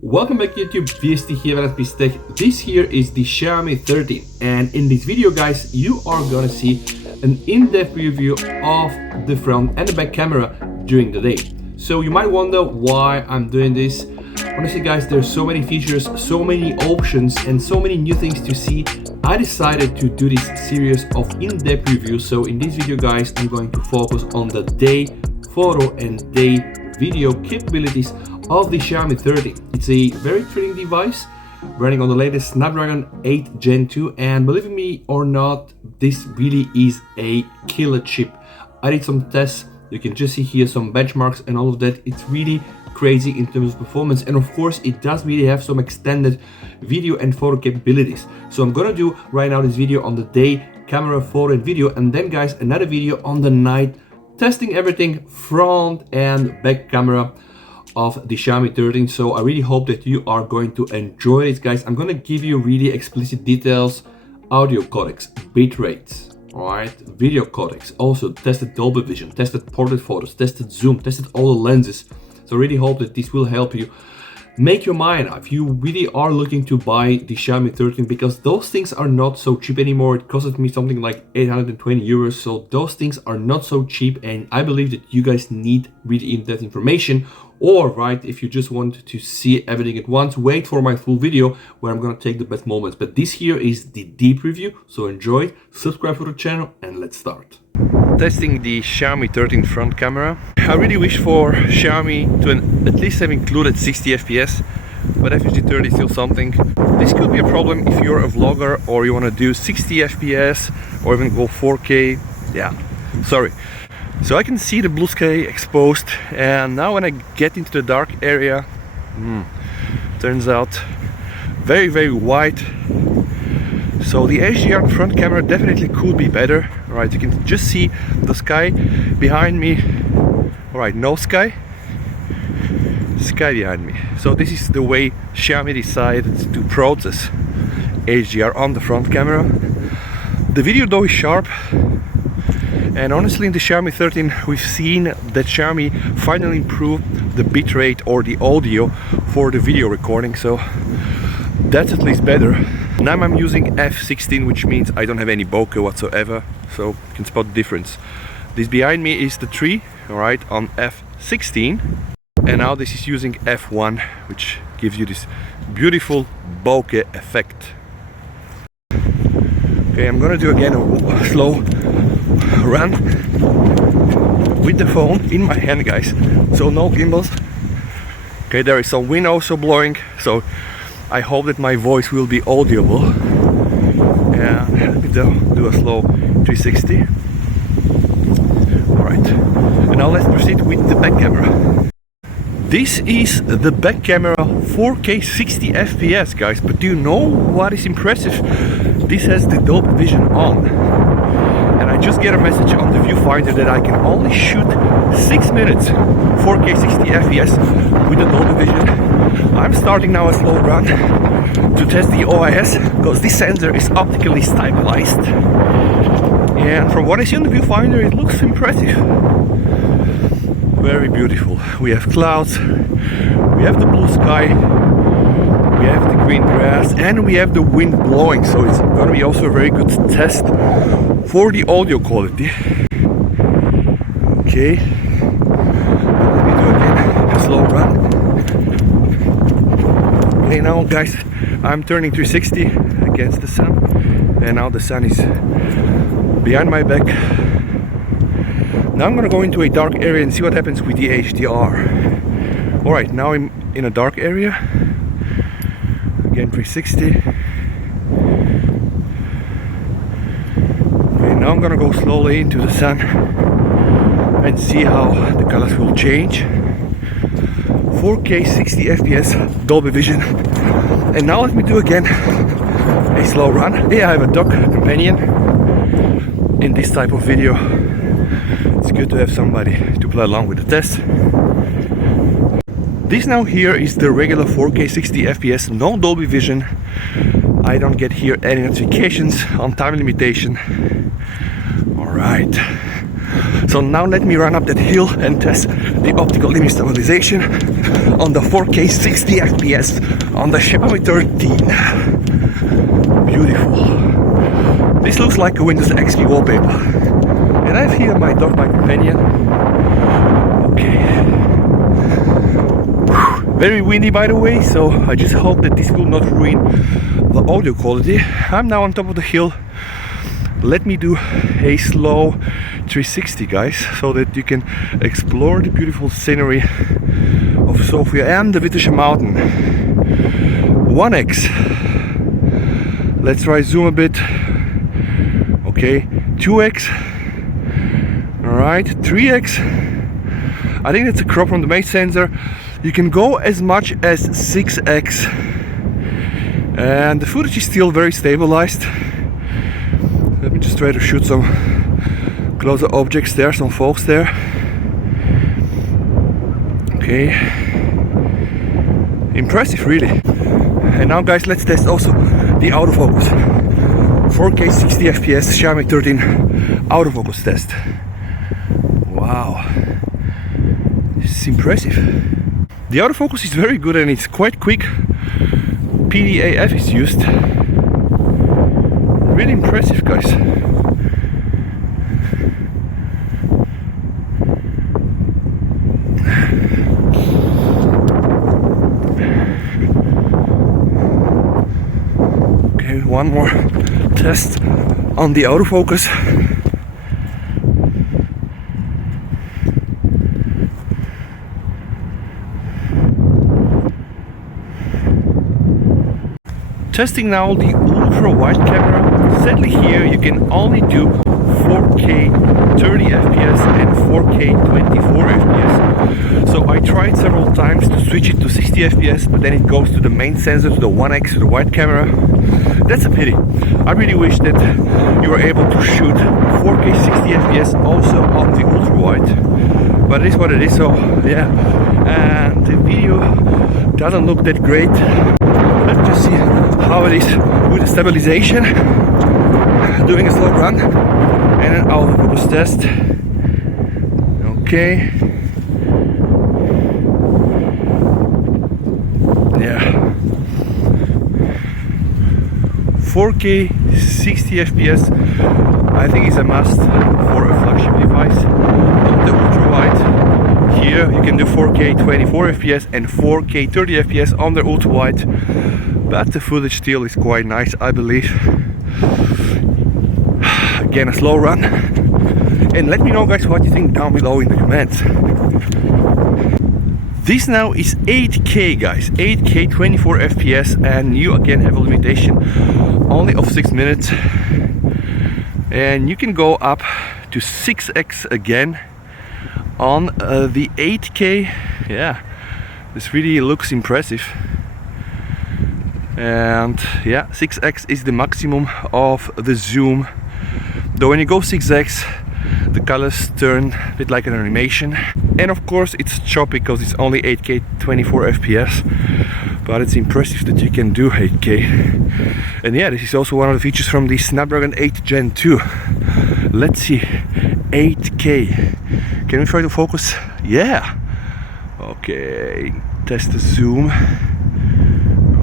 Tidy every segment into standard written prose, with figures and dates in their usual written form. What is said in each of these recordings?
Welcome back YouTube, VST here, Tech. This here is the Xiaomi 13, and in this video guys you are gonna see an in-depth review of the front and the back camera during the day. So you might wonder why I'm doing this. Honestly guys, there's so many features, so many options and so many new things to see. I decided to do this series of in-depth reviews. So in this video guys, I'm going to focus on the day photo and day video capabilities of the Xiaomi 13. It's a very thrilling device running on the latest Snapdragon 8 Gen 2, and believe me or not, this really is a killer chip. I did some tests, you can just see here some benchmarks and all of that. It's really crazy in terms of performance, and of course it does really have some extended video and photo capabilities. So I'm gonna do right now this video on the day camera, photo and video, and then guys another video on the night testing everything front and back camera of the Xiaomi 13. So I really hope that you are going to enjoy it guys. I'm gonna give you really explicit details, audio codecs, bit rates, alright, video codecs, also tested Dolby Vision, tested portrait photos, tested zoom, tested all the lenses. So I really hope that this will help you make your mind up if you really are looking to buy the Xiaomi 13, because those things are not so cheap anymore. It costed me something like 820 euros, so those things are not so cheap, and I believe that you guys need really in-depth information. Or right, if you just want to see everything at once, wait for my full video where I'm gonna take the best moments. But this here is the deep review, so enjoy it, subscribe to the channel, and let's start. Testing the Xiaomi 13 front camera. I really wish for Xiaomi to at least have included 60 FPS, but FHD 30 is still something. This could be a problem if you're a vlogger or you want to do 60 FPS or even go 4K. Yeah, sorry. So I can see the blue sky exposed, and now when I get into the dark area, turns out very white. So the HDR front camera definitely could be better. Right, you can just see the sky behind me. Alright, no sky, sky behind me. So this is the way Xiaomi decided to process HDR on the front camera. The video though is sharp, and honestly in the Xiaomi 13 we've seen that Xiaomi finally improved the bitrate or the audio for the video recording, so that's at least better. Now I'm using f16, which means I don't have any bokeh whatsoever, so you can spot the difference. This behind me is the tree, alright, on f16, and now this is using f1, which gives you this beautiful bokeh effect. Okay, I'm gonna do again a slow run with the phone in my hand guys, so no gimbals. Okay, there is some wind also blowing, so I hope that my voice will be audible. And let me do a slow 360. Alright, and now let's proceed with the back camera. This is the back camera, 4K 60 FPS guys, but do you know what is impressive? This has the Dolby Vision on, and I just get a message on the viewfinder that I can only shoot 6 minutes 4K 60 FPS with the Dolby Vision. I'm starting now a slow run to test the OIS, because this sensor is optically stabilized, and from what I see on the viewfinder it looks impressive. Very beautiful. We have clouds, we have the blue sky, we have the green grass, and we have the wind blowing, so it's gonna be also a very good test for the audio quality. Okay, let me do again a slow run. Okay, now guys, I'm turning 360 against the sun, and now the sun is behind my back. Now I'm gonna go into a dark area and see what happens with the HDR. Alright, now I'm in a dark area. Again 360. Okay, now I'm gonna go slowly into the sun and see how the colors will change. 4K 60 FPS Dolby Vision. And now let me do again a slow run. Yeah, I have a dog companion in this type of video. It's good to have somebody to play along with the test. This now here is the regular 4K 60 FPS, no Dolby Vision. I don't get here any notifications on time limitation. Alright, So now let me run up that hill and test the optical image stabilization on the 4K 60 FPS on the Xiaomi 13. Beautiful. This looks like a Windows XP wallpaper. And I have here my dog, my companion. Okay. Very windy, by the way, so I just hope that this will not ruin the audio quality. I'm now on top of the hill. Let me do a slow 360, guys, so that you can explore the beautiful scenery of Sofia and the Vitosha mountain. 1x. Let's try zoom a bit. Okay, 2x. Alright, 3x. I think that's a crop from the main sensor. You can go as much as 6x. And the footage is still very stabilized. Let me just try to shoot some closer objects there, some folks there. Okay. Impressive, really. And now, guys, let's test also the autofocus. 4K 60 FPS Xiaomi 13 autofocus test. Wow. This is impressive. The autofocus is very good and it's quite quick. PDAF is used. Really impressive, guys. Okay, one more test on the autofocus. Testing now the ultra wide camera. Sadly here you can only do 4K 30 FPS and 4K 24 FPS. So I tried several times to switch it to 60 FPS, but then it goes to the main sensor, to the 1x, to the wide camera. That's a pity. I really wish that you were able to shoot 4K 60 FPS also on the ultra wide. But it is what it is, so yeah. And the video doesn't look that great. Let's just see how it is with the stabilization. Doing a slow run and an autofocus test. Okay. Yeah. 4K 60 FPS I think is a must for a flagship device. On the ultra wide, here you can do 4K 24 FPS and 4K 30 FPS on the ultra wide, but the footage still is quite nice, I believe. Again, a slow run. And let me know, guys, what you think down below in the comments. This now is 8K, guys, 8K 24 FPS, and you again have a limitation only of 6 minutes, and you can go up to 6x again on the 8K. Yeah, this really looks impressive. And yeah, 6x is the maximum of the zoom, though when you go 6x the colors turn a bit like an animation. And of course it's choppy because it's only 8K 24 FPS, but it's impressive that you can do 8K. And yeah, this is also one of the features from the Snapdragon 8 Gen 2. Let's see, 8K. Can we try to focus? Yeah. Okay, test the zoom.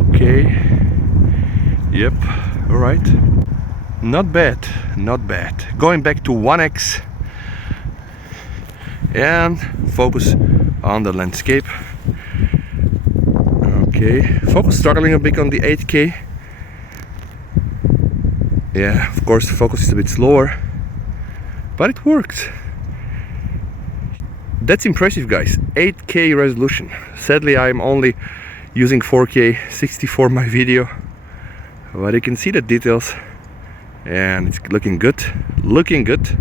Okay. Yep, alright. Not bad, not bad. Going back to 1x and focus on the landscape. Okay, focus struggling a bit on the 8K. Yeah, of course the focus is a bit slower, but it works. That's impressive, guys. 8K resolution. Sadly I'm only using 4K 60 for my video, but you can see the details and it's looking good, looking good.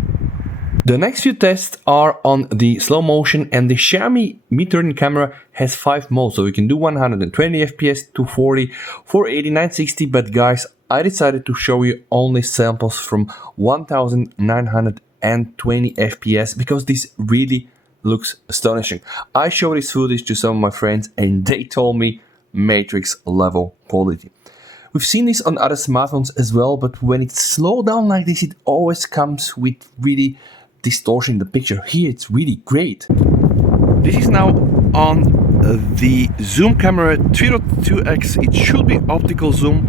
The next few tests are on the slow motion, and the Xiaomi Mi 13 camera has 5 modes, so you can do 120 FPS, 240, 480, 960, but guys, I decided to show you only samples from 1920 FPS because this really looks astonishing. I showed this footage to some of my friends and they told me Matrix level quality. We've seen this on other smartphones as well, but when it's slowed down like this, it always comes with really distortion in the picture. Here it's really great. This is now on the zoom camera 3.2x. It should be optical zoom.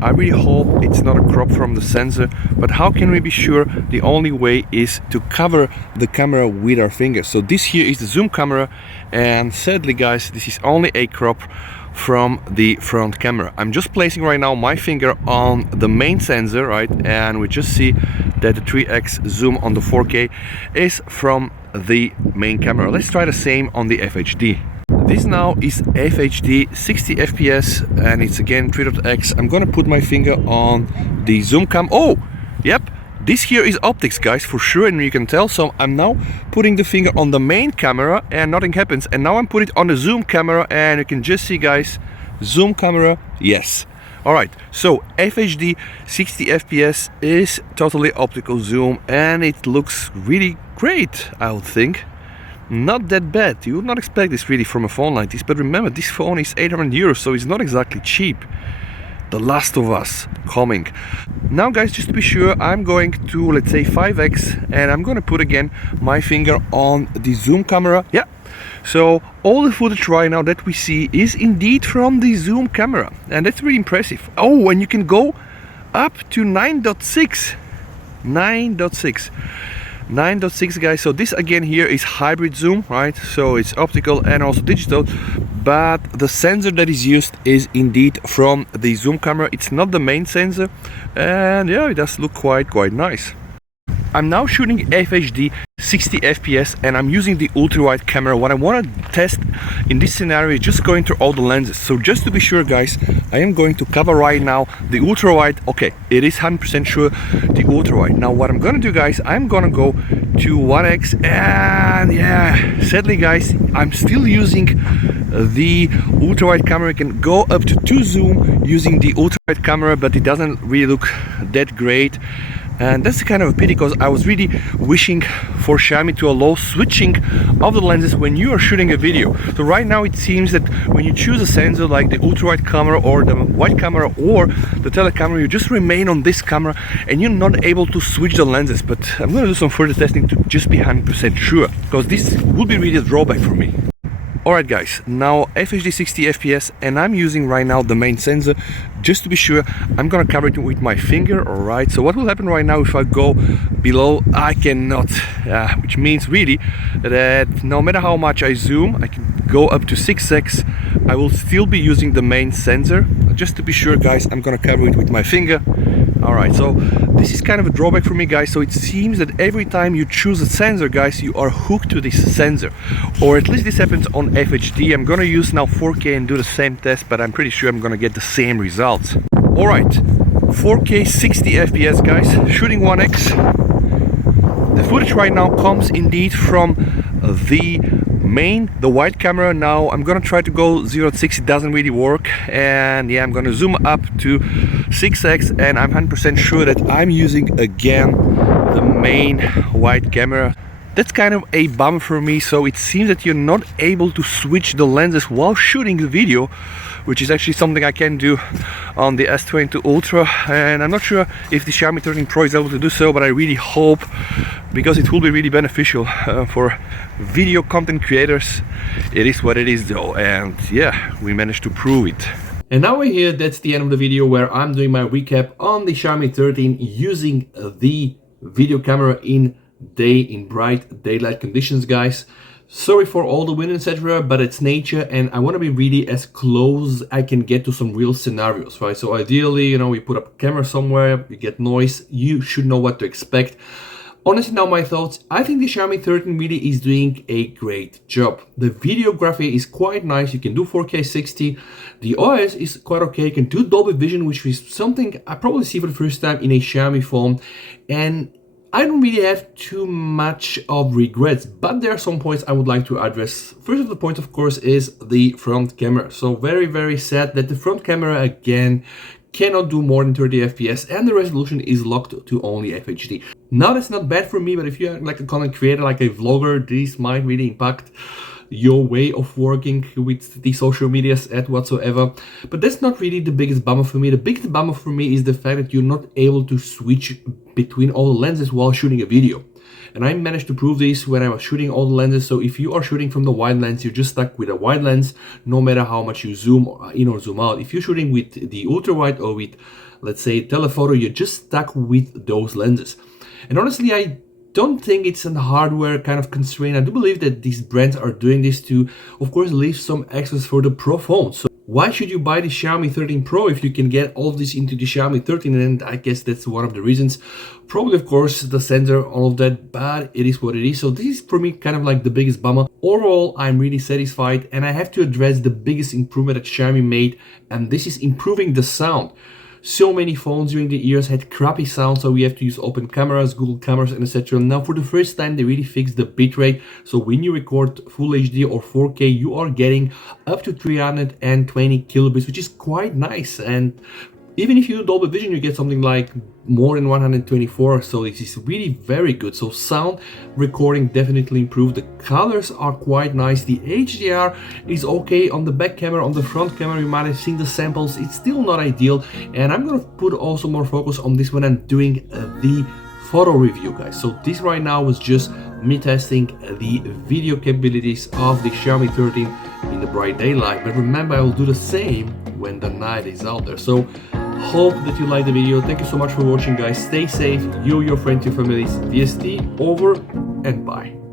I really hope it's not a crop from the sensor, but how can we be sure? The only way is to cover the camera with our fingers. So this here is the zoom camera, and sadly guys, this is only a crop from the front camera. I'm just placing right now my finger on the main sensor, right, and we just see that the 3x zoom on the 4K is from the main camera. Let's try the same on the FHD. This now is FHD 60 FPS and it's again 3.x. I'm gonna put my finger on the zoom cam. Oh, yep, this here is optics guys, for sure, and you can tell. So I'm now putting the finger on the main camera and nothing happens, and now I'm putting it on the zoom camera and you can just see guys, zoom camera, yes. Alright, so FHD 60 FPS is totally optical zoom and it looks really great, I would think. Not that bad. You would not expect this really from a phone like this, but remember, this phone is 800 euros, so it's not exactly cheap. The Last of Us coming. Now guys, just to be sure, I'm going to, let's say, 5x, and I'm gonna put again my finger on the zoom camera. Yeah, so all the footage right now that we see is indeed from the zoom camera, and that's really impressive. Oh, and you can go up to 9.6 9.6 guys. So this again here is hybrid zoom, right? So it's optical and also digital, but the sensor that is used is indeed from the zoom camera. It's not the main sensor, and yeah, it does look quite nice. I'm now shooting FHD 60 FPS and I'm using the ultra-wide camera. What I want to test in this scenario is just going through all the lenses. So just to be sure guys, I am going to cover right now the ultra-wide. Okay, it is 100% sure the ultra-wide. Now what I'm gonna do guys, I'm gonna go to 1x, and yeah, sadly guys, I'm still using the ultra-wide camera. You can go up to 2 zoom using the ultra-wide camera, but it doesn't really look that great. And that's kind of a pity, because I was really wishing for Xiaomi to allow switching of the lenses when you are shooting a video. So right now it seems that when you choose a sensor like the ultra-wide camera or the wide camera or the telecamera, you just remain on this camera and you're not able to switch the lenses. But I'm going to do some further testing to just be 100% sure, because this would be really a drawback for me. Alright guys, now FHD 60 FPS, and I'm using right now the main sensor. Just to be sure, I'm gonna cover it with my finger. Alright, so what will happen right now if I go below? I cannot, which means really that no matter how much I zoom, I can go up to 6x, I will still be using the main sensor. Just to be sure guys, I'm gonna cover it with my finger. Alright, so this is kind of a drawback for me guys. So it seems that every time you choose a sensor guys, you are hooked to this sensor, or at least this happens on FHD. I'm gonna use now 4K and do the same test, but I'm pretty sure I'm gonna get the same results. Alright, 4K 60 FPS guys, shooting 1x. The footage right now comes indeed from the wide camera. Now I'm gonna try to go 0.6, it doesn't really work, and yeah, I'm gonna zoom up to 6x, and I'm 100% sure that I'm using again the main wide camera. That's kind of a bummer for me. So it seems that you're not able to switch the lenses while shooting the video, which is actually something I can do on the S22 Ultra, and I'm not sure if the Xiaomi 13 Pro is able to do so, but I really hope, because it will be really beneficial for video content creators. It is what it is though, and yeah, we managed to prove it. And now we're here, that's the end of the video where I'm doing my recap on the Xiaomi 13 using the video camera in bright daylight conditions guys. Sorry for all the wind etc, but it's nature and I want to be really as close I can get to some real scenarios, right? So ideally, you know, we put up a camera somewhere, we get noise, you should know what to expect. Honestly, now my thoughts, I think the Xiaomi 13 really is doing a great job. The videography is quite nice, you can do 4K 60, the OS is quite okay, you can do Dolby Vision, which is something I probably see for the first time in a Xiaomi phone, and I don't really have too much of regrets, but there are some points I would like to address. First of the point, of course, is the front camera. So very sad that the front camera again cannot do more than 30 FPS and the resolution is locked to only FHD. Now that's not bad for me, but if you're like a content creator, like a vlogger, this might really impact your way of working with the social medias and whatsoever. But that's not really the biggest bummer for me. The biggest bummer for me is the fact that you're not able to switch between all the lenses while shooting a video. And I managed to prove this when I was shooting all the lenses. So if you are shooting from the wide lens, you're just stuck with a wide lens, no matter how much you zoom in or zoom out. If you're shooting with the ultra wide or with, let's say, telephoto, you're just stuck with those lenses. And honestly, I don't think it's a hardware kind of constraint. I do believe that these brands are doing this to, of course, leave some extras for the Pro phones. So why should you buy the Xiaomi 13 Pro if you can get all of this into the Xiaomi 13? And I guess that's one of the reasons. Probably, of course, the sensor, all of that, but it is what it is. So this is for me kind of like the biggest bummer. Overall, I'm really satisfied, and I have to address the biggest improvement that Xiaomi made, and this is improving the sound. So many phones during the years had crappy sound, so we have to use open cameras, Google cameras, and etc. Now for the first time they really fixed the bitrate, so when you record full HD or 4K you are getting up to 320 kilobits, which is quite nice. And even if you do Dolby Vision, you get something like more than 124, so this is really very good. So sound recording definitely improved. The colors are quite nice. The HDR is okay on the back camera. On the front camera you might have seen the samples, it's still not ideal, and I'm gonna put also more focus on this when I'm doing the photo review, guys. So this right now was just me testing the video capabilities of the Xiaomi 13 in the bright daylight, but remember I will do the same when the night is out there. So hope that you liked the video. Thank you so much for watching, guys. Stay safe. You, your friends, your families. VST over and bye.